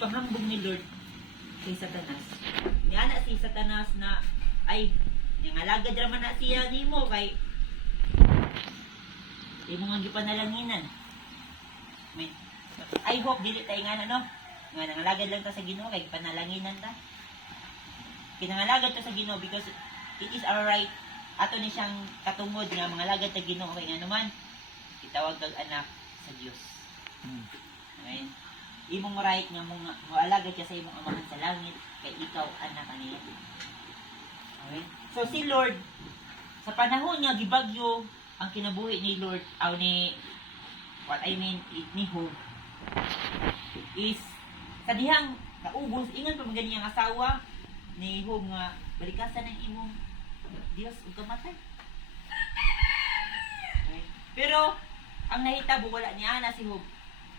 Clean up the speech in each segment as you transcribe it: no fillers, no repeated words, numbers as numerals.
gipahambog ni Lord kay Satanas. Niana si Satanas na ay nangalagad ra man na siya nimo kay imo nga gipanalanginan. I hope dili tay nga no. Nga nangalagad lang ta sa Ginoo kay panalanginan ta. Kinangalagad ta sa Ginoo because it is our right ato ni siyang katungod nga mga lagad ta Ginoo kay nga naman itawag kag anak sa Dios. Okay? Imong right nga mo alagad ka sa imong amahan sa langit kay ikaw anak kaniya. Okay? So si Lord sa panahon nga gibagyo ang kinabuhi ni Lord aw ni ni Job is sa dihang naubos ingon pa magani ang asawa ni Job nga balikasan ng imong Dios ug kamatay. Okay? Pero ang nahitabo wala ni ana si Job.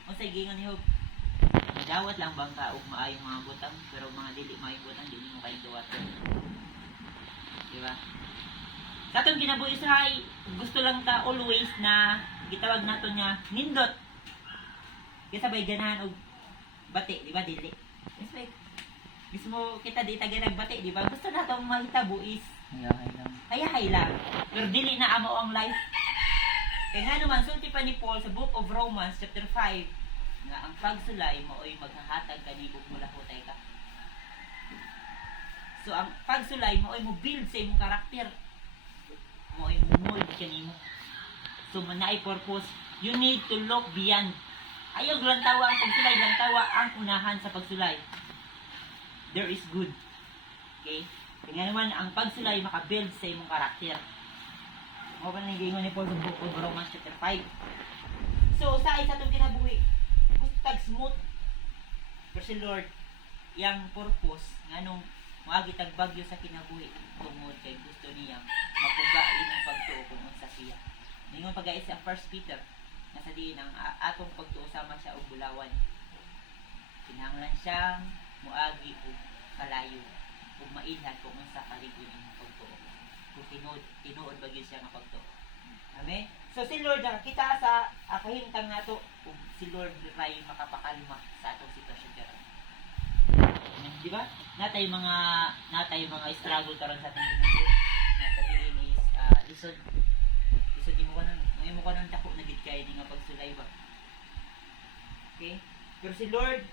Unsay gingon ni Job? Dawat lang bang ka og maayong mga butang pero mga dili maayong butang dili mo kay dawat. Di ba? Sa atong kinabuhi Israel, gusto lang ta always na gitawag nato nga nindot. Kasabay ganahan og bati, di ba dili? It's like mismo kita di taga nagbati, di ba? Gusto na itong mahitabo is hayahay lang. Pero dili na amo ang life. Kaya nga naman, sulti pa ni Paul sa Book of Romans, chapter 5, nga ang pagsulay mo ay maghahatag kanibog mula hutay ka. So, ang pagsulay mo ay mo build sa imong karakter. Mo ay mold kanimo. So, manay purpose. You need to look beyond. Ayaw lantawa ang pagsulay, lantawa ang unahan sa pagsulay. There is good. Okay? Kaya naman, ang pagsulay makabuild sa imong karakter. Ako pa nang ni Paul sa Book of Romans chapter 5. So, sa isa itong kinabuhi, gusto tag smooth. Pero si Lord, yang purpose, nga nung maagitag bagyo sa kinabuhi, tungod kay gusto niyang mapugain ang pagtuo kung unsa siya. Ningon pag-ais sa 1 Peter, nasa diin ang atong pagtuo sama siya og bulawan. Kinahanglan siyang muagi og kalayo ug mailhan kung unsa kaligon imong pagtuo. Kung tinuod ba gyud siya nga pagtuo. Amen. So si Lord kita sa kahimtang nato ug si Lord ray makapakalma sa atong sitwasyon karon. Di ba? Natay mga struggle karon sa ating mundo. Nasa diin is lisod di mo kanon dako na gid kay di nga pagsulay ba. Okay? Pero si Lord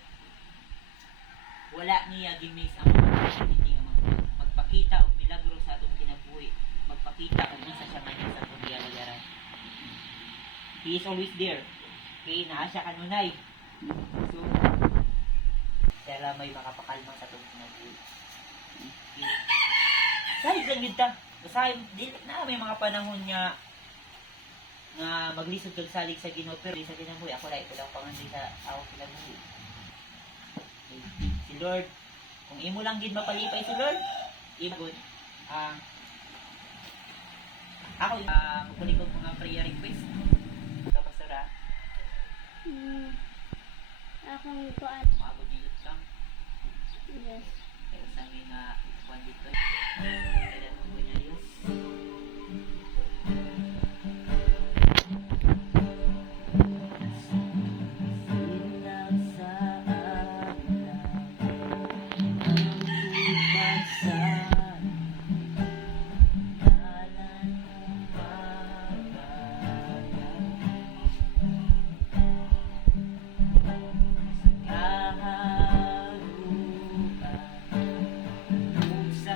wala niya gimis ang opportunity nga magpakita og milagro sa atong kinabuhi, magpakita kung unsa siya man sa atong gialagaran. He is always there. Okay, naa siya kanunay. So, dala may makapakalma sa atong kinabuhi. Okay. Sahig lang yun ta. Basta na may mga panahon nga maglisod kag salig sa Ginoo pero sa kinabuhi ako lang ito lang pangandi sa akong kinabuhi. Okay. Si Lord, kung imo lang gid mapalipay si Lord, ibon. Ako magkulig ko mga prayer request. Ito pastora. Akong kuan. Maabot niyo lang. Yes. Kaya sa amin na kuan dito. Kaya mo na Diyos. Sa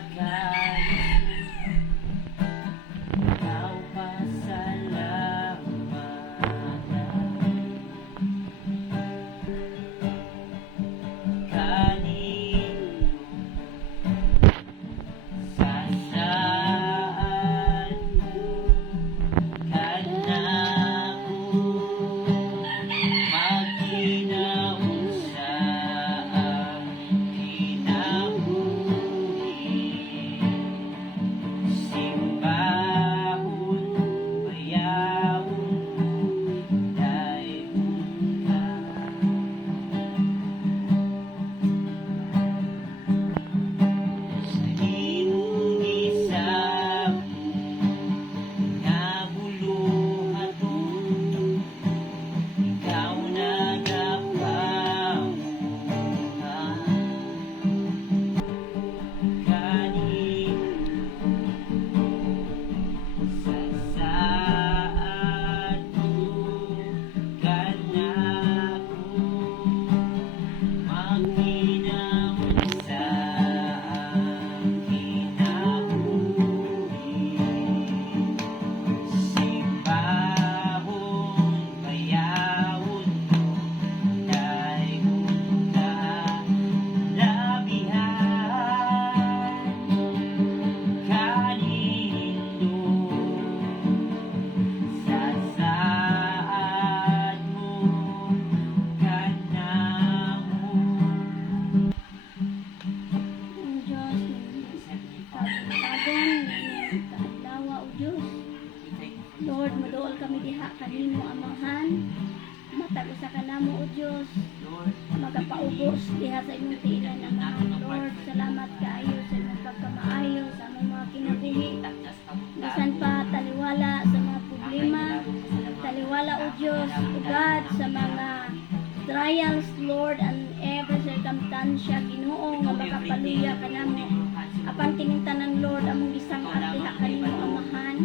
Diyos, Lord, magapaubos diha sa imong tiilan ng mga Lord. Salamat kaayo sa imong pagkamaayo sa among mga kinabuhi. Bisan pa taliwala sa mga problema, taliwala o Diyos, o God, sa mga trials, Lord, and every circumstansya, Ginoo, nga makapaluya ka namo. Apan kining tanan, Lord, among isang atiha kanimo amahan.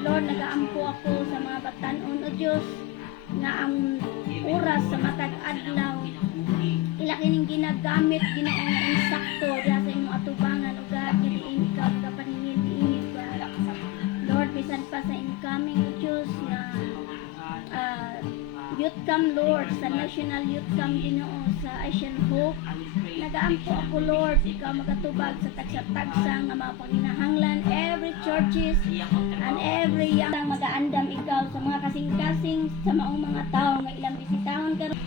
Lord, nagaampo ako sa mga batan-on, o Diyos, nga ang oras sa matag adlaw ila kining ginagamit Ginoo nga insakto diha sa imong atubangan, o God, nga diin ikaw kapaningin-ingid ba. Lord, bisan pa sa incoming, o Diyos, nga youth camp, Lord, sa National Youth Camp, Ginoo, sa Asian Hope, nagaampo ako, Lord, ikaw magatubag sa tagsa-tagsa nga mga panginahanglan, every churches and every young magaandam ikaw sa mga kasing-kasing sa maong mga tao nga ilang bisitahon karon.